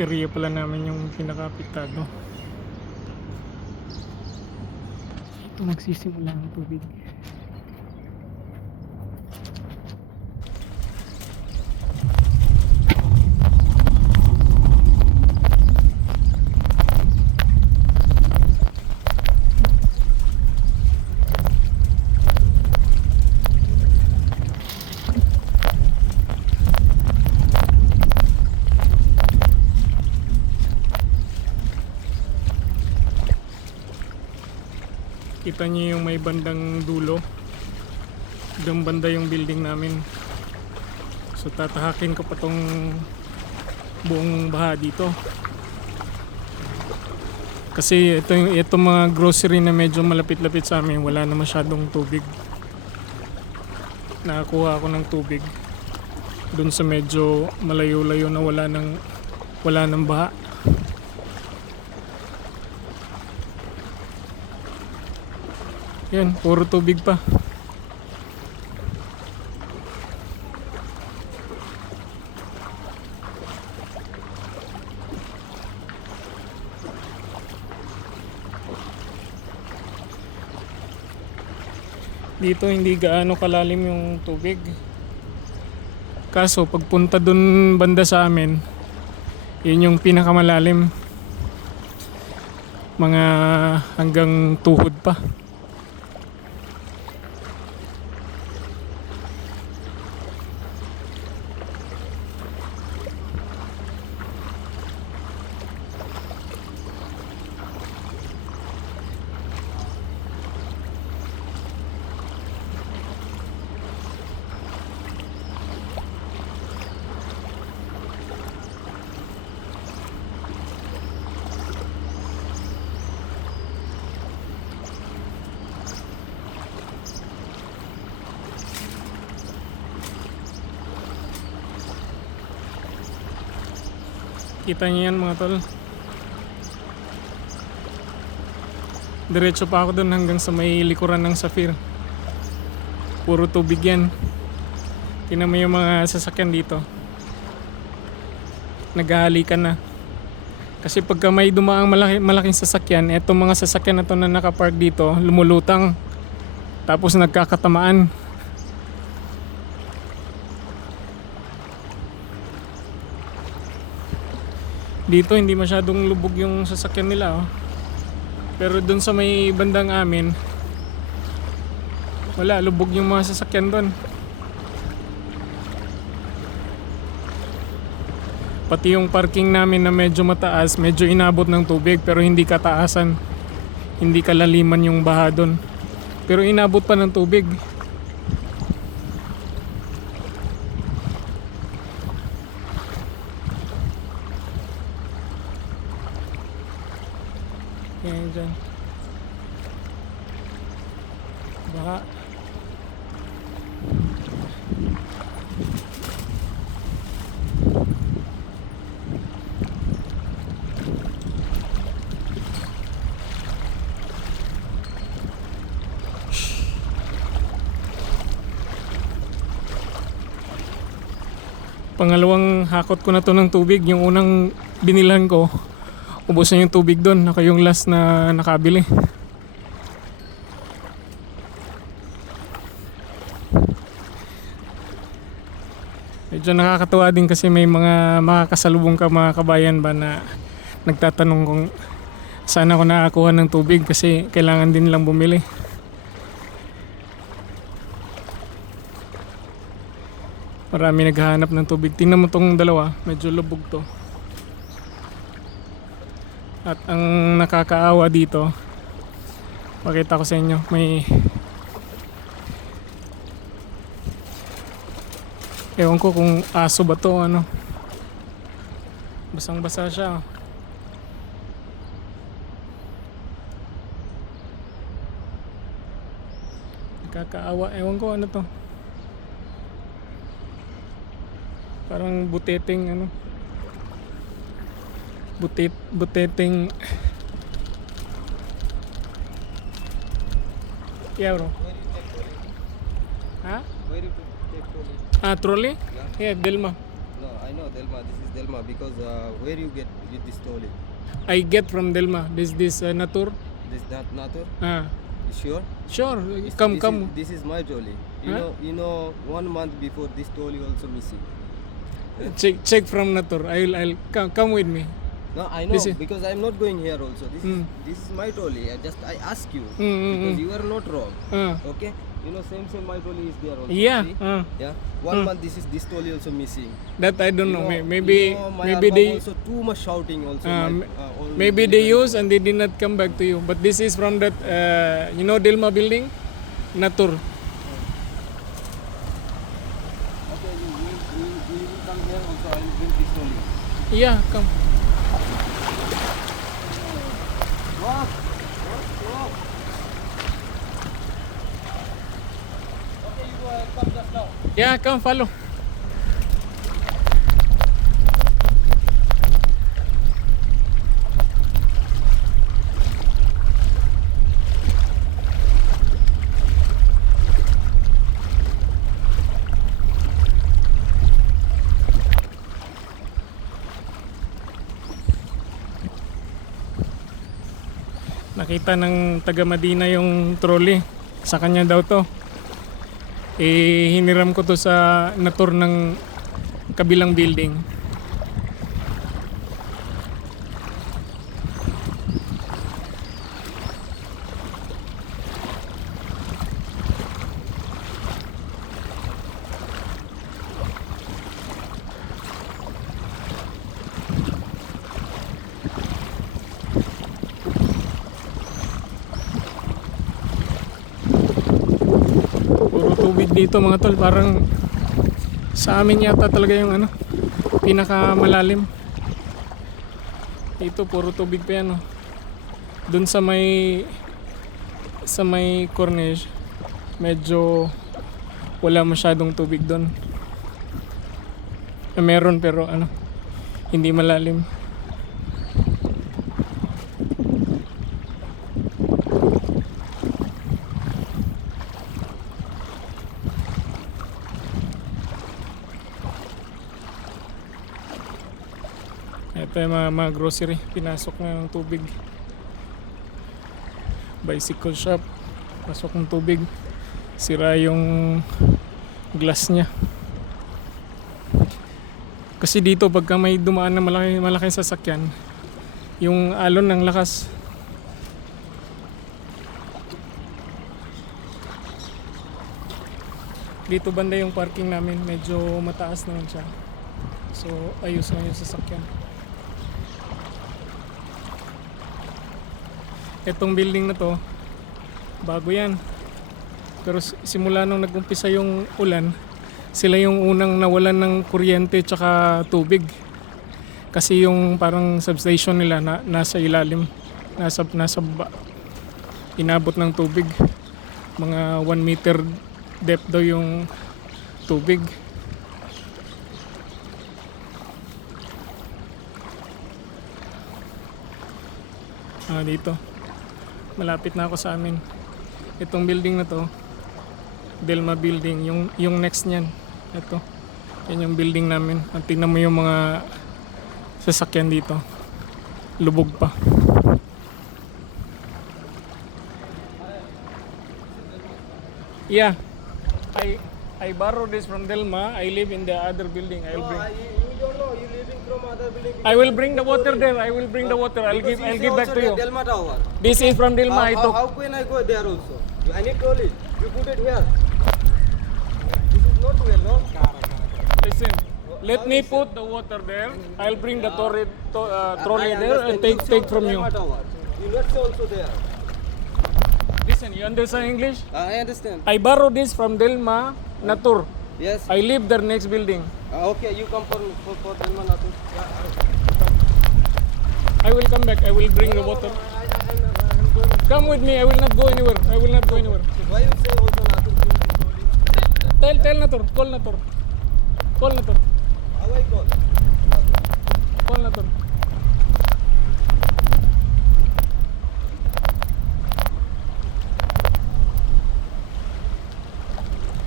area pala namin yung pinaka-apektado. Ito nagsisimula ang tubig. Kita niyo yung may bandang dulo. Doon banda yung building namin. So tatahakin ko pa tong buong baha dito. Kasi ito mga grocery na medyo malapit-lapit sa amin, wala na masyadong tubig. Nakakuha ako ng tubig doon sa medyo malayo-layo na wala ng baha. Yan, puro tubig pa. Dito hindi gaano kalalim yung tubig. Kaso pagpunta dun banda sa amin, yun yung pinakamalalim. Mga hanggang tuhod pa. Kita niyo yan mga tol. Diretso pa ako dun hanggang sa may likuran ng Safir. Puro tubig yan. Tingnan mo yung mga sasakyan dito. Naghahalikan na. Kasi pagka may dumaang malaking sasakyan, etong mga sasakyan na to na nakapark dito, lumulutang. Tapos nagkakatamaan. Dito hindi masyadong lubog yung sasakyan nila, oh. Pero dun sa may bandang amin, wala, lubog yung mga sasakyan dun. Pati yung parking namin na medyo mataas, medyo inabot ng tubig pero hindi kataasan. Hindi kalaliman yung baha dun. Pero inabot pa ng tubig. Yan dyan. Baha. Pangalawang hakot ko na to ng tubig. Yung unang binilhan ko, ubos na yung tubig doon. Ako yung last na nakabili. Medyo nakakatuwa din kasi may mga makakasalubong ka mga kabayan ba na nagtatanong kung saan ako nakakuha ng tubig kasi kailangan din lang bumili. Marami naghahanap ng tubig. Tingnan mo tong dalawa, medyo lubog to. At ang nakakaawa dito, pakita ko sa inyo, may ewan ko kung aso ba to, ano. Basang basa siya. Nakakaawa, ewan ko ano to. Parang buteteng ano. Buteteng. Yeah, bro. Where you take trolley? Ah, trolley? Yeah. Yeah, Delma. No, I I know Delma. This is Delma because where you get with this trolley? I get from Delma. This Natur. This not Natur? Ah, You sure? sure. This, Come, this come. Is, this is my trolley. Huh? You know, 1 month before this trolley also missing. Check from Natur. I'll come with me. No, I know This is- because I'm not going here also. Mm. This is my trolley. I ask you Mm. because you are not wrong. Ah, Okay, you know same my trolley is there also. yeah. See? Ah, Yeah. 1 month this trolley also missing. that I don't know. You Maybe you know, my maybe album they also too much shouting also. All maybe they delivery use and they did not come back to you. But this is from that Dilma building, Natur. Okay, you will come here also. I will bring this trolley. Yeah, come. Walk. Walk. Okay, you come just now. Yeah, come follow. Nakita ng taga Madina yung trolley. Sa kanya daw to. Hiniram ko to sa Natur ng kabilang building. Puro tubig dito mga tol, parang sa amin yata talaga yung pinakamalalim. Dito puro tubig pa yan, oh. Doon sa may Corniche, medyo wala masyadong tubig doon. Meron pero hindi malalim. Ito yung mga grocery, pinasok na ng tubig. Bicycle shop, pasok ng tubig. Sira yung glass niya. Kasi dito pagka may dumaan na malaking sasakyan, yung alon ng lakas. Dito banda yung parking namin, medyo mataas naman siya. So ayos lang yung sasakyan. Etong building na to, bago yan. Pero simula nung nag-umpisa yung ulan, sila yung unang nawalan ng kuryente tsaka tubig. Kasi yung parang substation nila nasa ilalim, nasa baba. Inabot ng tubig. Mga 1 meter depth daw yung tubig. Dito. Malapit na ako sa amin. Itong building na to, Delma building, yung next niyan. Ito. Yan yung building namin. At tingnan mo yung mga sasakyan dito. Lubog pa. Yeah. I borrow this from Delma. I live in the other building. I'll bring. You don't know. You living from other building. I will bring the water there. I will bring the water. I'll give back to you. Delma Tower. This is from Delma. I took. How can I go there also? I need trolley. You put it here. This is not well, no? Listen. Let me put the water there. I'll bring the trolley I there and understand. take from you. Delma Tower. University also there. Listen, you understand English? I understand. I borrow this from Delma Natur. Yes. I live their next building. Okay, you come for Delma Natur. I will come back. I will bring the water. I'm going. Come with me. I will not go anywhere. I will not go anywhere. Why you say also Natur? Tell Natur. Call Natur. Call Natur. How I call? Call Natur.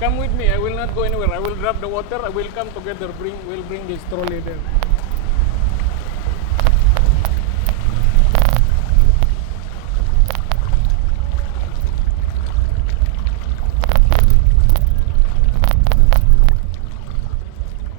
Come with me. I will not not go anywhere. I will drop the water. I will come together. We'll bring this trolley there.